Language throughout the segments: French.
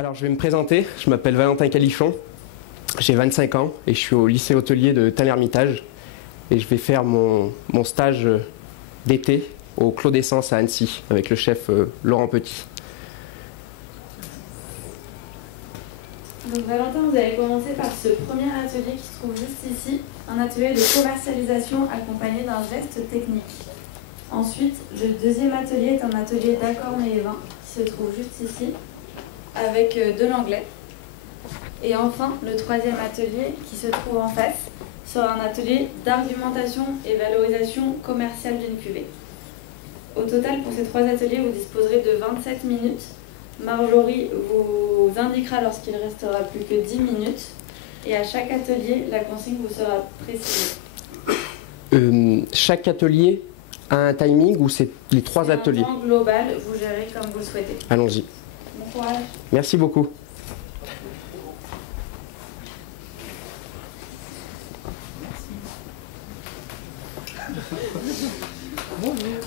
Alors je vais me présenter, je m'appelle Valentin Calichon, j'ai 25 ans et je suis au lycée hôtelier de Tain-l'Hermitage et je vais faire mon stage d'été au Clos d'Essence à Annecy avec le chef Laurent Petit. Donc Valentin, vous allez commencer par ce premier atelier qui se trouve juste ici, un atelier de commercialisation accompagné d'un geste technique. Ensuite, le deuxième atelier est un atelier d'accord mais et vin qui se trouve juste ici, avec de l'anglais. Et enfin, le troisième atelier qui se trouve en face sera un atelier d'argumentation et valorisation commerciale d'une cuvée. Au total, pour ces trois ateliers, vous disposerez de 27 minutes. Marjorie vous indiquera lorsqu'il restera plus que 10 minutes. Et à chaque atelier, la consigne vous sera précisée. Chaque atelier a un timing ou c'est les trois ateliers? Un temps global, vous gérez comme vous le souhaitez. Allons-y. Bon courage. Merci beaucoup.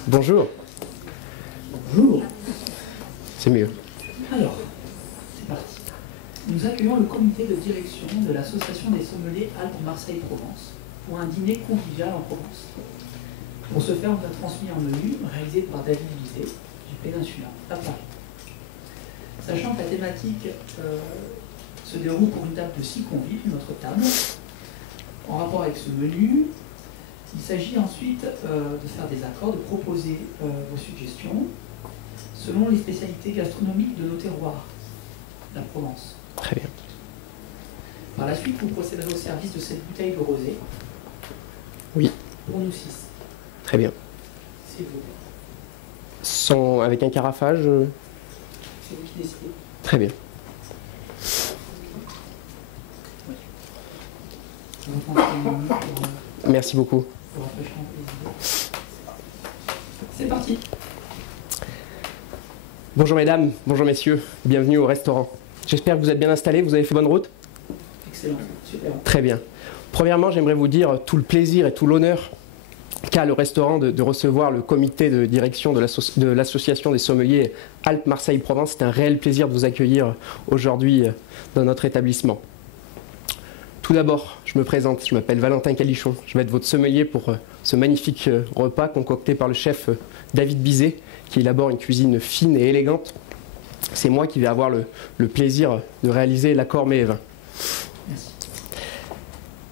Bonjour. Bonjour. C'est mieux. Alors, c'est parti. Nous accueillons le comité de direction de l'association des sommeliers Alpes-Marseille-Provence pour un dîner convivial en Provence. Pour ce faire, on a transmis un menu réalisé par David Bizet du Péninsula à Paris. Sachant que la thématique se déroule pour une table de 6 convives, notre table, en rapport avec ce menu, il s'agit ensuite de faire des accords, de proposer vos suggestions selon les spécialités gastronomiques de nos terroirs, la Provence. Très bien. Par la suite, vous procéderez au service de cette bouteille de rosé. Oui. Pour nous 6. Très bien. S'il vous plaît. Avec un carafage C'est vous qui décidez. Très bien. On va prendre un minute pour Merci beaucoup. rafraîchir un peu les idées. C'est parti. Bonjour mesdames, bonjour messieurs, bienvenue au restaurant. J'espère que vous êtes bien installés, vous avez fait bonne route? Excellent, super. Très bien. Premièrement, j'aimerais vous dire tout le plaisir et tout l'honneur qu'a le restaurant de recevoir le comité de direction de l'association des sommeliers Alpes-Marseille-Provence. C'est un réel plaisir de vous accueillir aujourd'hui dans notre établissement. Tout d'abord, je me présente, je m'appelle Valentin Calichon. Je vais être votre sommelier pour ce magnifique repas concocté par le chef David Bizet, qui élabore une cuisine fine et élégante. C'est moi qui vais avoir le plaisir de réaliser l'accord mets et vins. Merci.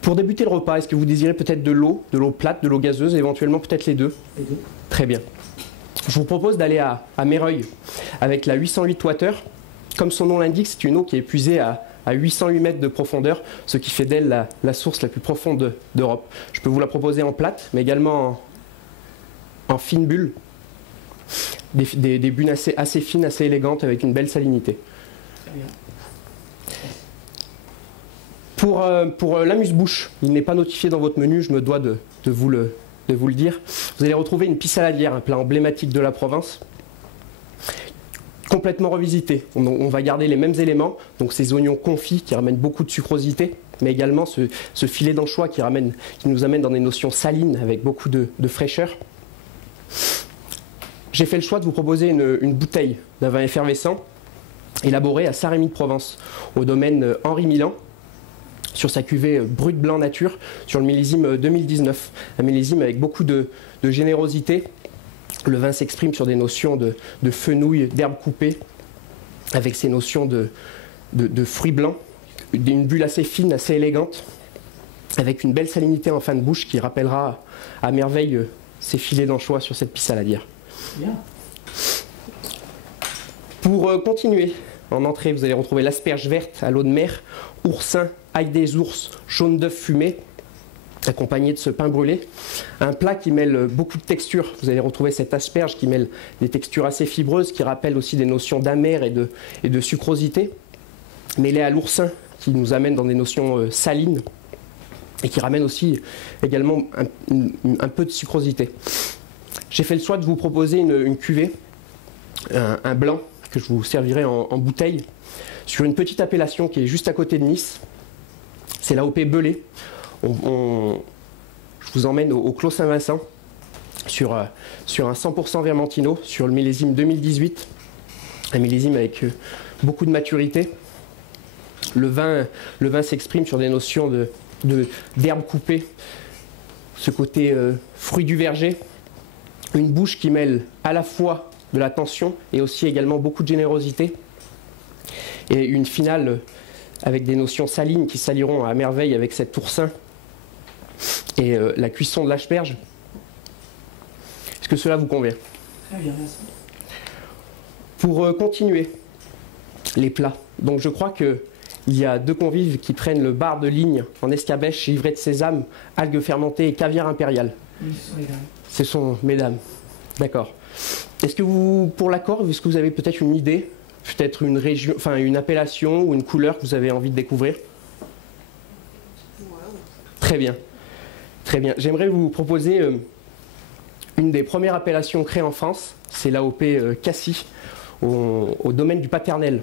Pour débuter le repas, est-ce que vous désirez peut-être de l'eau plate, de l'eau gazeuse, éventuellement peut-être les deux? Les deux. Très bien. Je vous propose d'aller à Méreuil avec la 808 Water. Comme son nom l'indique, c'est une eau qui est puisée à 808 mètres de profondeur, ce qui fait d'elle la source la plus profonde d'Europe. Je peux vous la proposer en plate, mais également en fine bulle. Des bulles assez fines, assez élégantes, avec une belle salinité. Très bien. Pour l'amuse-bouche, il n'est pas notifié dans votre menu, je me dois de vous le dire. Vous allez retrouver une pissaladière, un plat emblématique de la Provence, complètement revisité. On va garder les mêmes éléments, donc ces oignons confits qui ramènent beaucoup de sucrosité, mais également ce filet d'anchois qui nous amène dans des notions salines avec beaucoup de fraîcheur. J'ai fait le choix de vous proposer une bouteille d'un vin effervescent élaboré à Saint-Rémy-de-Provence, au domaine Henri Milan, sur sa cuvée Brut Blanc Nature, sur le millésime 2019. Un millésime avec beaucoup de générosité. Le vin s'exprime sur des notions de fenouil, d'herbes coupées, avec ces notions de fruits blancs, une bulle assez fine, assez élégante, avec une belle salinité en fin de bouche qui rappellera à merveille ces filets d'anchois sur cette pissaladière. Bien. Pour continuer, en entrée, vous allez retrouver l'asperge verte à l'eau de mer, oursin, ail des ours, jaune d'œuf fumé, accompagné de ce pain brûlé. Un plat qui mêle beaucoup de textures. Vous allez retrouver cette asperge qui mêle des textures assez fibreuses, qui rappellent aussi des notions d'amer et de sucrosité, mêlée à l'oursin, qui nous amène dans des notions salines, et qui ramène aussi également un peu de sucrosité. J'ai fait le choix de vous proposer une cuvée, un blanc, que je vous servirai en bouteille, sur une petite appellation qui est juste à côté de Nice. C'est l'AOP Belay. Je vous emmène au Clos un millésime avec beaucoup de maturité. Le vin s'exprime sur des notions d'herbe coupée, ce côté fruit du verger, une bouche qui mêle à la fois de la tension et aussi également beaucoup de générosité, et une finale avec des notions salines qui s'allieront à merveille avec cet oursin et la cuisson de l'asperge. Est-ce que cela vous convient? Très bien, merci. Pour continuer, les plats. Donc je crois qu'il y a 2 convives qui prennent le bar de ligne en escabèche, givré de sésame, algues fermentées et caviar impérial. Oui, ce sont les dames. Ce sont mesdames. D'accord. Est-ce que vous, pour l'accord, est-ce que vous avez peut-être une idée, peut-être une région, enfin une appellation ou une couleur que vous avez envie de découvrir? Très bien. Très bien. J'aimerais vous proposer une des premières appellations créées en France, c'est l'AOP Cassis, au domaine du Paternel,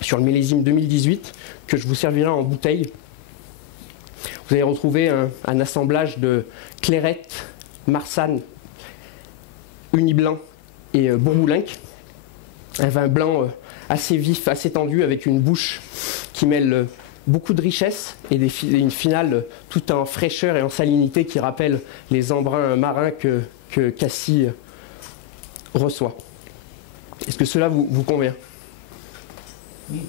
sur le millésime 2018, que je vous servirai en bouteille. Vous allez retrouver un assemblage de Clairette, Marsanne, Uni-Blanc et Bourboulinck. Un vin blanc assez vif, assez tendu, avec une bouche qui mêle beaucoup de richesse et une finale tout en fraîcheur et en salinité qui rappelle les embruns marins que Cassis reçoit. Est-ce que cela vous convient? Oui.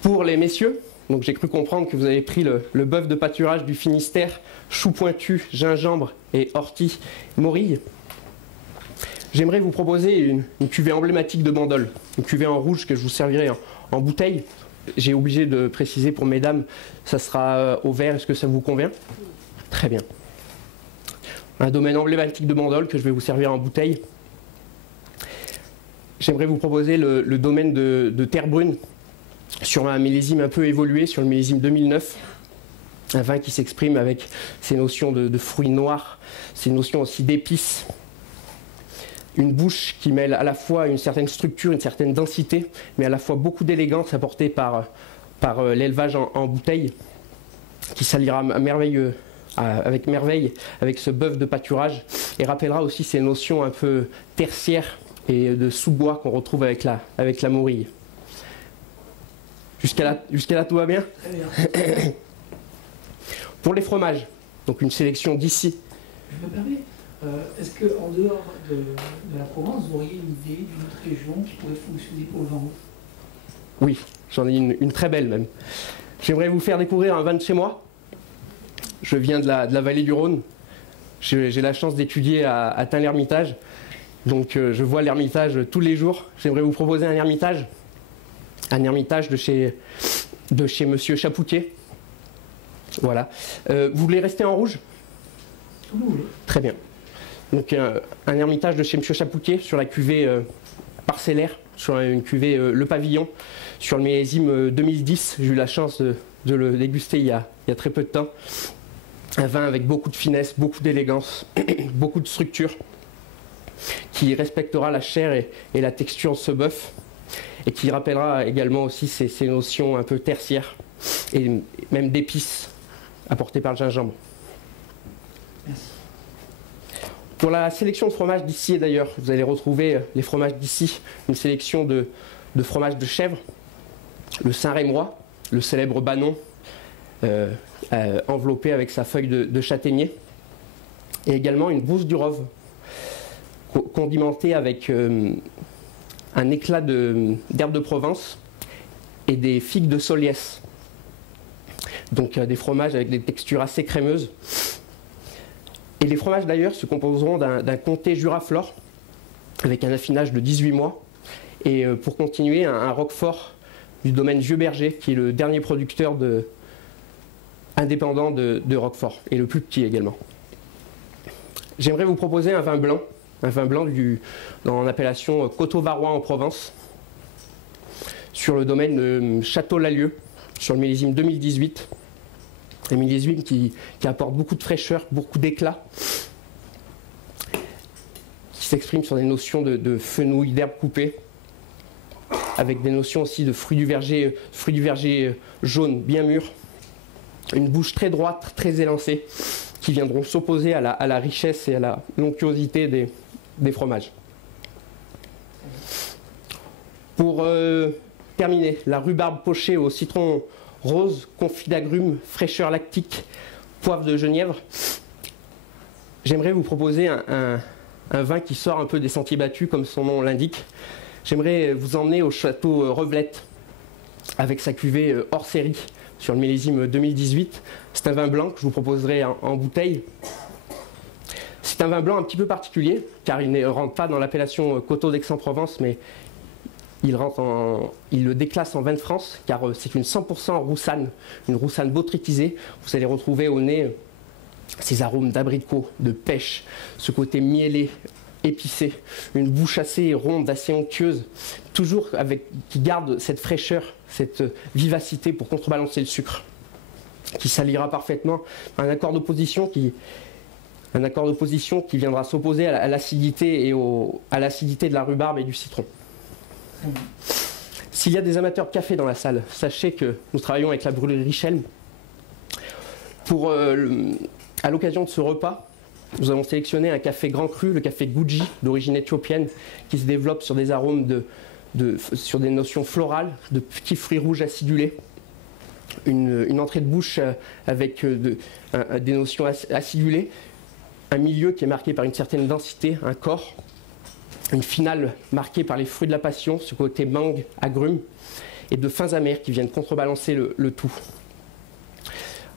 Pour les messieurs, donc j'ai cru comprendre que vous avez pris le bœuf de pâturage du Finistère, chou pointu, gingembre et ortie morille. J'aimerais vous proposer une cuvée emblématique de Bandol, une cuvée en rouge que je vous servirai en bouteille. J'ai obligé de préciser pour mesdames, ça sera au verre. Est-ce que ça vous convient? Très bien. Un domaine emblématique de Bandol que je vais vous servir en bouteille. J'aimerais vous proposer le domaine de Terre Brune, sur un millésime un peu évolué, sur le millésime 2009. Un vin qui s'exprime avec ces notions de fruits noirs, ces notions aussi d'épices. Une bouche qui mêle à la fois une certaine structure, une certaine densité, mais à la fois beaucoup d'élégance apportée par l'élevage en bouteille, qui s'alliera avec merveille avec ce bœuf de pâturage, et rappellera aussi ces notions un peu tertiaires et de sous-bois qu'on retrouve avec la morille. Jusqu'à là, tout va bien? Très bien. Pour les fromages, donc une sélection d'ici. Je me permets, est-ce qu'en dehors de la Provence, vous auriez une idée d'une autre région qui pourrait fonctionner pour le vin rouge? Oui, j'en ai une très belle même. J'aimerais vous faire découvrir un vin de chez moi. Je viens de la vallée du Rhône. J'ai la chance d'étudier à Tain-l'Hermitage. Donc je vois l'Hermitage tous les jours. J'aimerais vous proposer un Hermitage de chez Monsieur Chapoutier. Voilà. Vous voulez rester en rouge? Comme vous voulez. Très bien. Donc un Hermitage de chez Monsieur Chapoutier sur la cuvée parcellaire, sur une cuvée Le Pavillon, sur le millésime 2010. J'ai eu la chance de le déguster il y a très peu de temps. Un vin avec beaucoup de finesse, beaucoup d'élégance, beaucoup de structure, qui respectera la chair et la texture de ce bœuf, et qui rappellera également aussi ces notions un peu tertiaires, et même d'épices apportées par le gingembre. Merci. Pour la sélection de fromages d'ici, et d'ailleurs, vous allez retrouver les fromages d'ici, une sélection de fromages de chèvre, le Saint-Rémois, le célèbre Banon, enveloppé avec sa feuille de châtaignier, et également une Brousse du Rove, condimentée avec un éclat d'herbe de Provence et des figues de Soliès. Donc des fromages avec des textures assez crémeuses. Et les fromages d'ailleurs se composeront d'un comté Juraflore avec un affinage de 18 mois. Et pour continuer, un Roquefort du domaine Vieux-Berger, qui est le dernier producteur indépendant de Roquefort, et le plus petit également. J'aimerais vous proposer un vin blanc dans l'appellation Coteau-Varois en Provence, sur le domaine de Château-Lalieu, sur le millésime 2018. Un millésime qui apporte beaucoup de fraîcheur, beaucoup d'éclat, qui s'exprime sur des notions de fenouil, d'herbe coupée, avec des notions aussi de fruits du verger jaunes, bien mûrs, une bouche très droite, très élancée, qui viendront s'opposer à la richesse et à la l'onctuosité des fromages. Pour terminer, la rhubarbe pochée au citron rose, confit d'agrumes, fraîcheur lactique, poivre de Genièvre. J'aimerais vous proposer un vin qui sort un peu des sentiers battus, comme son nom l'indique. J'aimerais vous emmener au château Revlette, avec sa cuvée hors série, sur le millésime 2018. C'est un vin blanc que je vous proposerai en bouteille. C'est un vin blanc un petit peu particulier, car il ne rentre pas dans l'appellation Coteaux d'Aix-en-Provence, mais il le déclasse en vin de France, car c'est une 100% roussanne, une roussanne botrytisée. Vous allez retrouver au nez ces arômes d'abricot, de pêche, ce côté mielé, épicé, une bouche assez ronde, assez onctueuse, toujours qui garde cette fraîcheur, cette vivacité pour contrebalancer le sucre, qui s'alliera parfaitement à un accord d'opposition qui viendra s'opposer à l'acidité à l'acidité de la rhubarbe et du citron. S'il y a des amateurs de café dans la salle, sachez que nous travaillons avec la brûlerie Richelme. À l'occasion de ce repas, nous avons sélectionné un café grand cru, le café Guji, d'origine éthiopienne, qui se développe sur des arômes sur des notions florales, de petits fruits rouges acidulés. Une entrée de bouche avec des notions acidulées, un milieu qui est marqué par une certaine densité, un corps, une finale marquée par les fruits de la passion, ce côté mangue, agrumes, et de fins amers qui viennent contrebalancer le tout.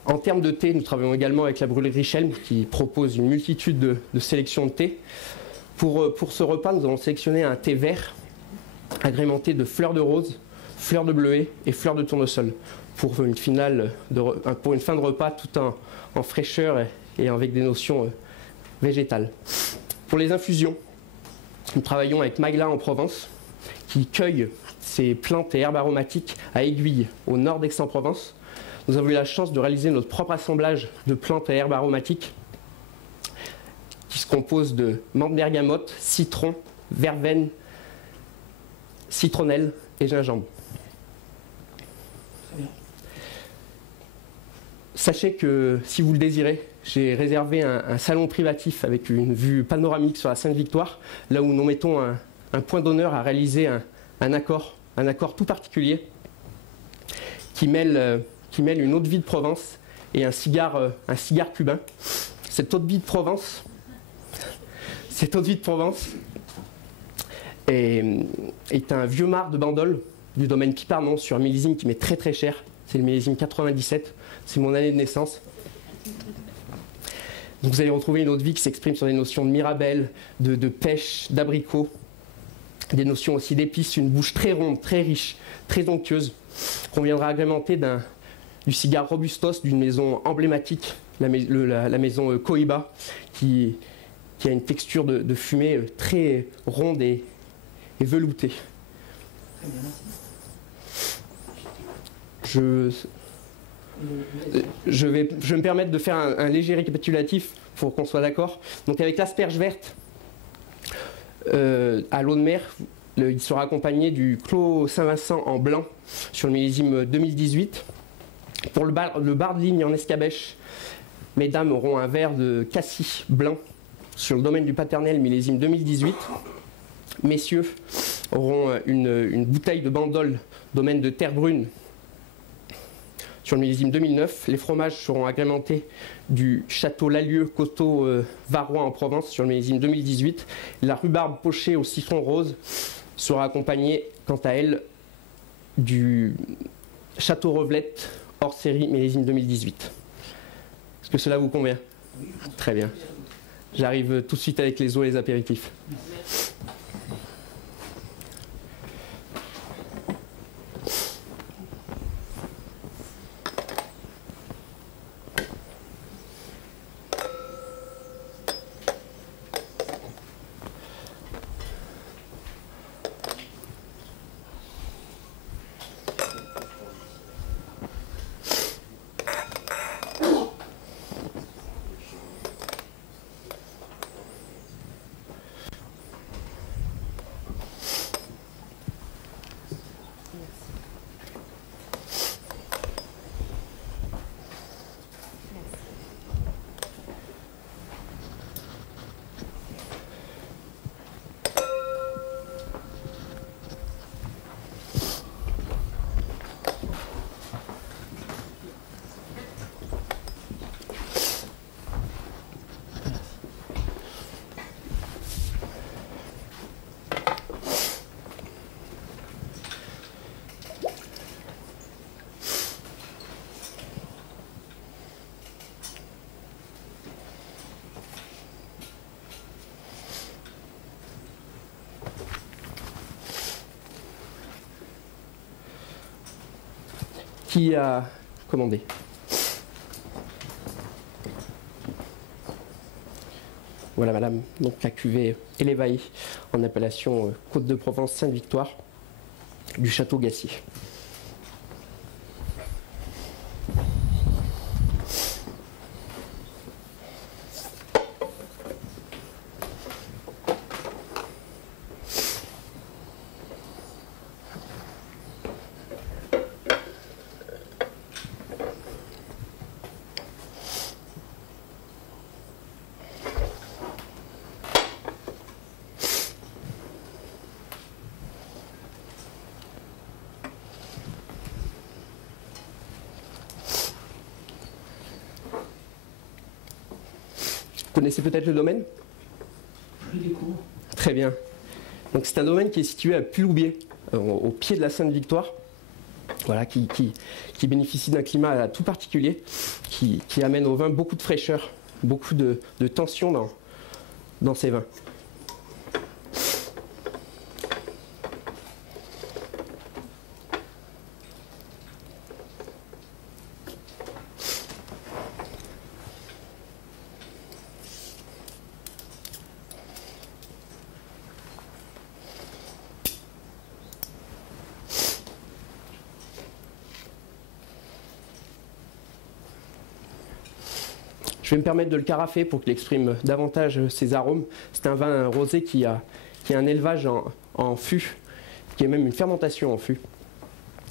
En termes de thé, nous travaillons également avec la brûlerie Richelme qui propose une multitude de sélections de thé. Pour ce repas, nous avons sélectionné un thé vert agrémenté de fleurs de rose, fleurs de bleuet et fleurs de tournesol pour une fin de repas tout en fraîcheur et avec des notions végétales. Pour les infusions, nous travaillons avec Magla en Provence qui cueille ces plantes et herbes aromatiques à Aiguille au nord d'Aix-en-Provence. Nous avons eu la chance de réaliser notre propre assemblage de plantes et herbes aromatiques qui se compose de menthe bergamote, citron, verveine, citronnelle et gingembre. Sachez que si vous le désirez, j'ai réservé un salon privatif avec une vue panoramique sur la Sainte-Victoire, là où nous mettons un point d'honneur à réaliser un accord tout particulier qui mêle une eau de vie de Provence et un cigare cubain. Cette eau de vie de Provence est un vieux marc de Bandol du domaine Piparnon sur un millésime qui m'est très très cher. C'est le millésime 97, c'est mon année de naissance. Donc vous allez retrouver une eau de vie qui s'exprime sur des notions de mirabelle, de pêche, d'abricot, des notions aussi d'épices, une bouche très ronde, très riche, très onctueuse, qu'on viendra agrémenter du cigare Robustos d'une maison emblématique, la maison Cohiba, qui a une texture de fumée très ronde et veloutée. Je vais me permettre de faire un léger récapitulatif pour qu'on soit d'accord. Donc avec l'asperge verte, à l'eau de mer, il sera accompagné du Clos Saint-Vincent en blanc sur le millésime 2018. Pour le bar de ligne en escabèche, mesdames auront un verre de cassis blanc sur le domaine du Paternel millésime 2018. Messieurs auront une bouteille de Bandol domaine de Terre Brune sur le millésime 2009. Les fromages seront agrémentés du château Lalieu Coteau Varois en Provence sur le millésime 2018. La rhubarbe pochée au citron rose sera accompagnée quant à elle du château Revlette hors série millésime 2018. Est-ce que cela vous convient? Très bien. J'arrive tout de suite avec les eaux et les apéritifs. Qui a commandé? Voilà madame, donc la cuvée Élévaï en appellation Côte de Provence Sainte-Victoire du Château Gassier. Vous connaissez peut-être le domaine? Je le découvre. Très bien. Donc c'est un domaine qui est situé à Puloubier, au pied de la Sainte-Victoire, voilà, qui bénéficie d'un climat tout particulier, qui amène au vin beaucoup de fraîcheur, beaucoup de tension dans ces vins. Je vais me permettre de le carafer pour qu'il exprime davantage ses arômes. C'est un vin rosé qui a un élevage en fût, qui est même une fermentation en fût.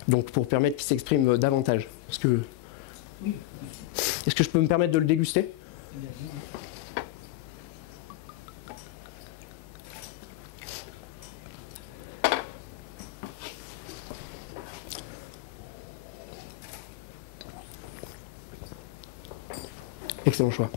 Donc pour permettre qu'il s'exprime davantage. Est-ce que je peux me permettre de le déguster? Excellent choix.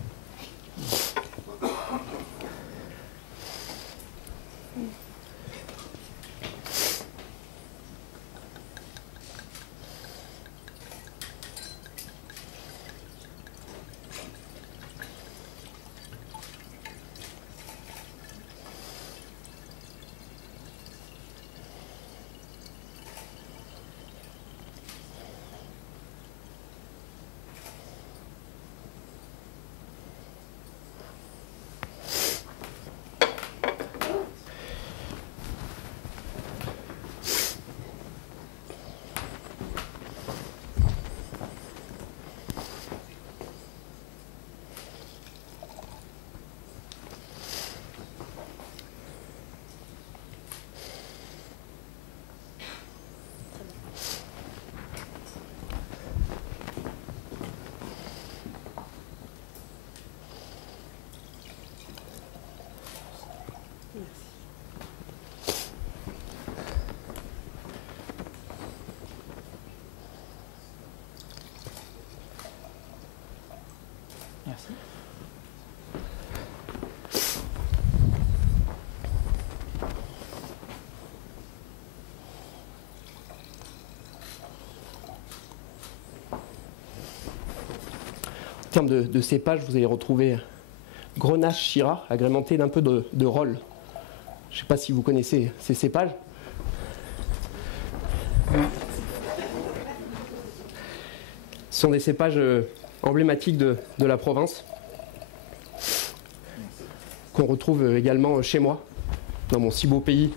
Merci. En termes de cépage, vous allez retrouver Grenache Syrah, agrémenté d'un peu de Rolle. Je ne sais pas si vous connaissez ces cépages. Ce sont des cépages emblématiques de la Provence, qu'on retrouve également chez moi, dans mon si beau pays.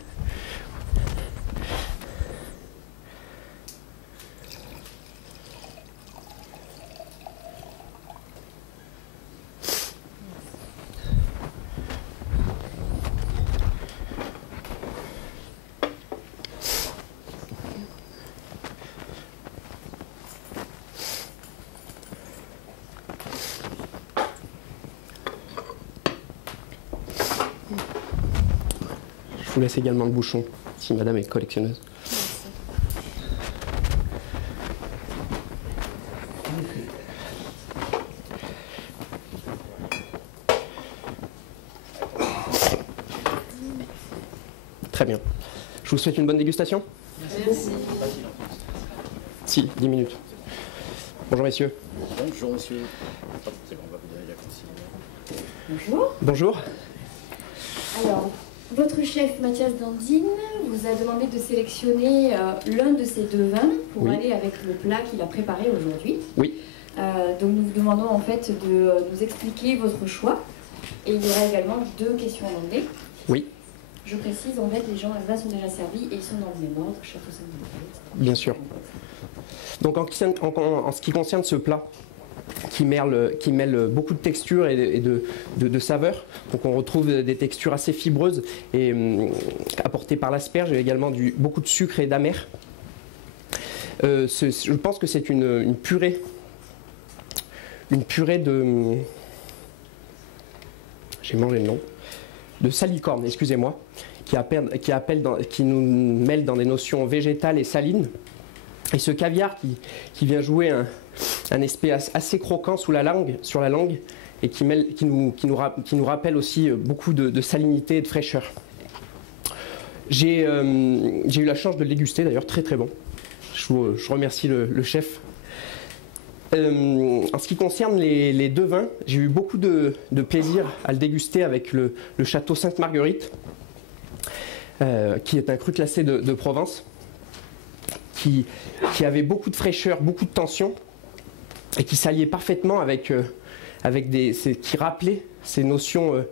Je vous laisse également le bouchon, si madame est collectionneuse. Très bien. Je vous souhaite une bonne dégustation. Merci. Si, 10 minutes. Bonjour messieurs. Bonjour monsieur. C'est bon, on va vous donner la consigne. Bonjour. Bonjour. Alors, Votre chef Mathias Dandine vous a demandé de sélectionner l'un de ces deux vins pour Oui. aller avec le plat qu'il a préparé aujourd'hui. Oui. Donc nous vous demandons en fait de nous expliquer votre choix. Et il y aura également 2 questions en anglais. Oui. Je précise, en fait, les vins sont déjà servis et ils sont dans le même ordre, Château Saint-Marguerite. Bien sûr. Donc en ce qui concerne ce plat, qui mêle beaucoup de textures et de saveurs. Donc on retrouve des textures assez fibreuses et apportées par l'asperge, et également beaucoup de sucre et d'amer. Je pense que c'est une purée de... J'ai mangé le nom. De salicorne, excusez-moi, qui nous mêle dans des notions végétales et salines. Et ce caviar qui vient jouer un aspect assez croquant sur la langue, et qui nous rappelle aussi beaucoup de salinité et de fraîcheur. J'ai eu la chance de le déguster, d'ailleurs, très très bon. Je remercie le chef. En ce qui concerne les 2 vins, j'ai eu beaucoup de plaisir à le déguster avec le Château Sainte-Marguerite, qui est un cru classé de Provence, qui avait beaucoup de fraîcheur, beaucoup de tension, et qui s'alliait parfaitement avec qui rappelait ces notions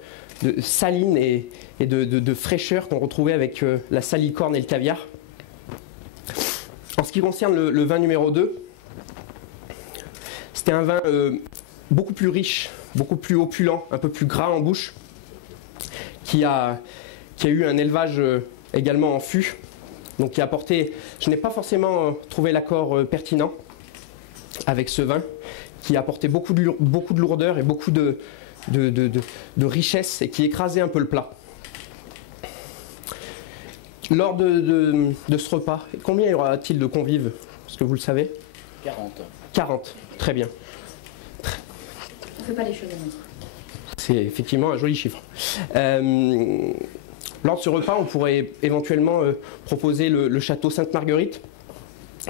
de saline et de fraîcheur qu'on retrouvait avec la salicorne et le caviar. En ce qui concerne le vin numéro 2, c'était un vin beaucoup plus riche, beaucoup plus opulent, un peu plus gras en bouche, qui a eu un élevage également en fût, donc qui a apporté... Je n'ai pas forcément trouvé l'accord pertinent avec ce vin, qui a apporté beaucoup de lourdeur et beaucoup de richesse, et qui écrasait un peu le plat. Lors de ce repas, combien y aura-t-il de convives? Est-ce que vous le savez? 40. 40, très bien. On ne fait pas les choses à moitié. C'est effectivement un joli chiffre. Lors de ce repas, on pourrait éventuellement proposer le Château Sainte-Marguerite,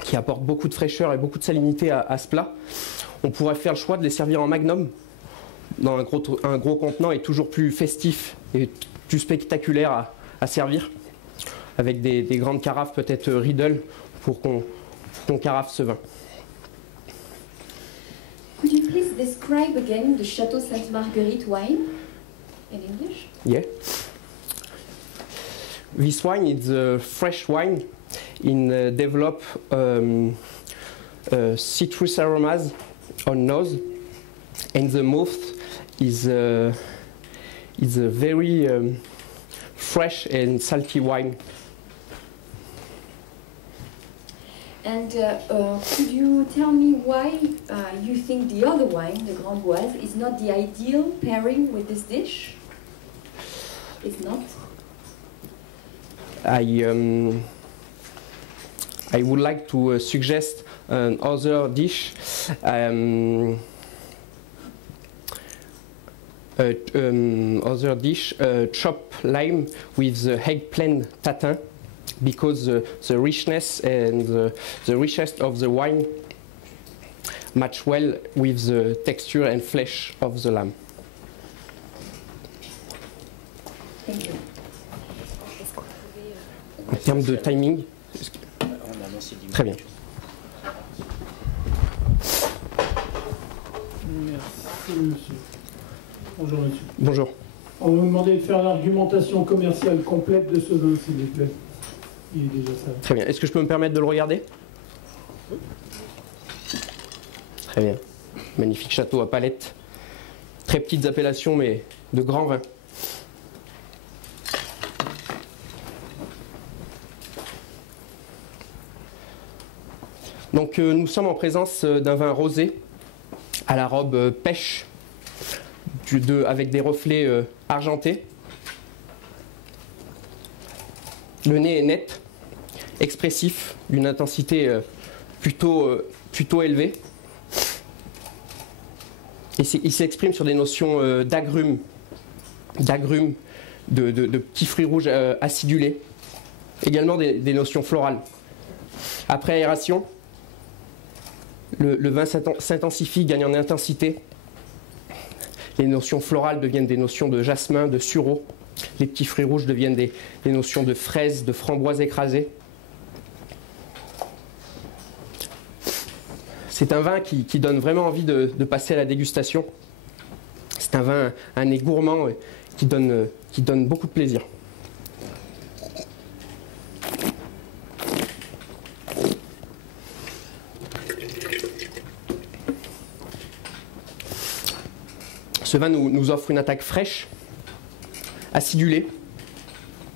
qui apporte beaucoup de fraîcheur et beaucoup de salinité à ce plat. On pourrait faire le choix de les servir en magnum, dans un gros contenant, et toujours plus festif et plus spectaculaire à servir, avec des grandes carafes, peut-être Riedel, pour qu'on carafe ce vin. Could you please describe again the Château Sainte-Marguerite wine in English? Yeah. This wine is a fresh wine develop citrus aromas on nose, and the mouth is a very fresh and salty wine. And could you tell me why you think the other wine, the Gramboise, is not the ideal pairing with this dish? It's not? I would like to suggest another dish. Chopped lime with the eggplant tatin, because the richness and the richness of the wine match well with the texture and flesh of the lamb. Thank you. En termes de timing, très bien. Merci monsieur. Bonjour monsieur. Bonjour. On va vous demander de faire l'argumentation commerciale complète de ce vin, s'il vous plaît. Il est déjà ça. Très bien. Est-ce que je peux me permettre de le regarder? Très bien. Magnifique château à palette. Très petites appellations, mais de grands vins. Donc nous sommes en présence d'un vin rosé à la robe pêche, avec des reflets argentés. Le nez est net, expressif, d'une intensité plutôt élevée. Et il s'exprime sur des notions d'agrumes, de petits fruits rouges acidulés. Également des notions florales. Après aération, le vin s'intensifie, gagne en intensité. Les notions florales deviennent des notions de jasmin, de sureau, Les petits fruits rouges deviennent des notions de fraises, de framboises écrasées. C'est un vin qui donne vraiment envie de passer à la dégustation. C'est un vin, un nez gourmand qui donne beaucoup de plaisir. Ce vin nous offre une attaque fraîche, acidulée,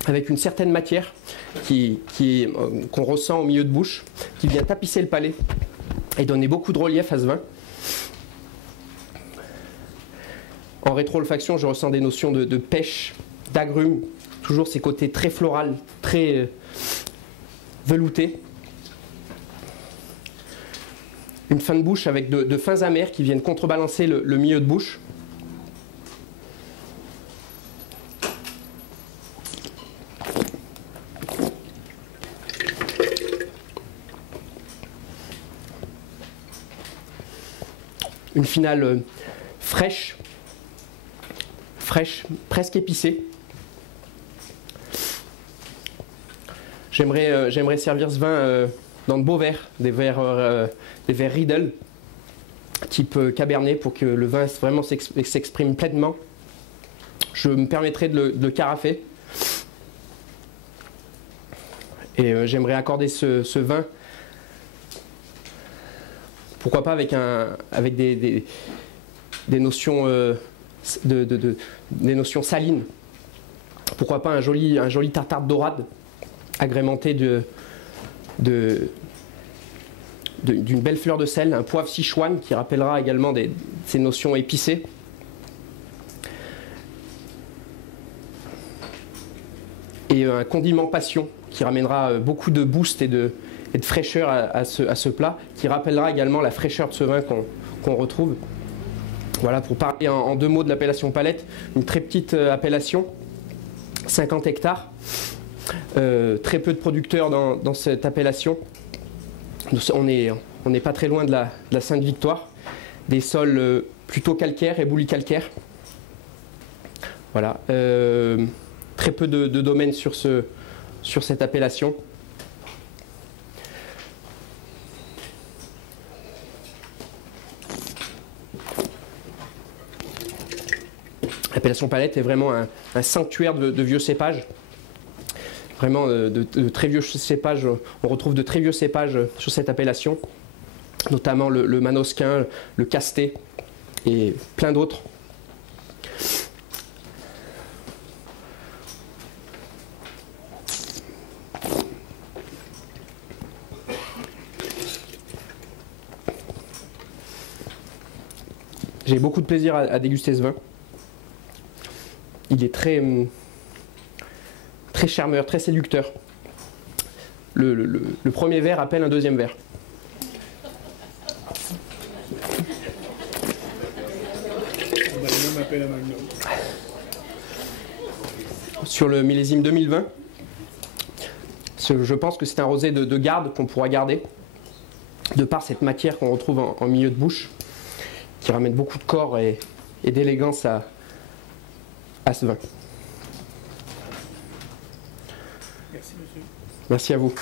avec une certaine matière qu'on ressent au milieu de bouche, qui vient tapisser le palais et donner beaucoup de relief à ce vin. En rétro-olfaction, je ressens des notions de pêche, d'agrumes, toujours ces côtés très floral, très veloutés. Une fin de bouche avec de fins amers qui viennent contrebalancer le milieu de bouche. Une finale fraîche, presque épicée. J'aimerais servir ce vin dans de beaux verres, des verres Riedel, type Cabernet, pour que le vin vraiment s'exprime pleinement. Je me permettrai de le carafer. Et j'aimerais accorder ce vin, pourquoi pas avec des notions, des notions salines. Pourquoi pas un joli tartare de dorade agrémenté d'une belle fleur de sel, un poivre Sichuan qui rappellera également ces notions épicées. Et un condiment passion qui ramènera beaucoup de boost et de fraîcheur à ce plat, qui rappellera également la fraîcheur de ce vin qu'on retrouve. Voilà, pour parler en deux mots de l'appellation Palette, une très petite appellation, 50 hectares, très peu de producteurs dans cette appellation. On n'est pas très loin de la Sainte-Victoire, des sols plutôt calcaires, éboulis calcaires. Voilà, très peu de domaines sur cette appellation. L'appellation Palette est vraiment un sanctuaire de vieux cépages. Vraiment de très vieux cépages. On retrouve de très vieux cépages sur cette appellation, notamment le Manosquin, le Casté et plein d'autres. J'ai beaucoup de plaisir à déguster ce vin. Il est très charmeur, très séducteur. Le premier verre appelle un deuxième verre. Sur le millésime 2020, je pense que c'est un rosé de garde qu'on pourra garder, de par cette matière qu'on retrouve en milieu de bouche, qui ramène beaucoup de corps et d'élégance à ce vin. Merci monsieur. Merci à vous.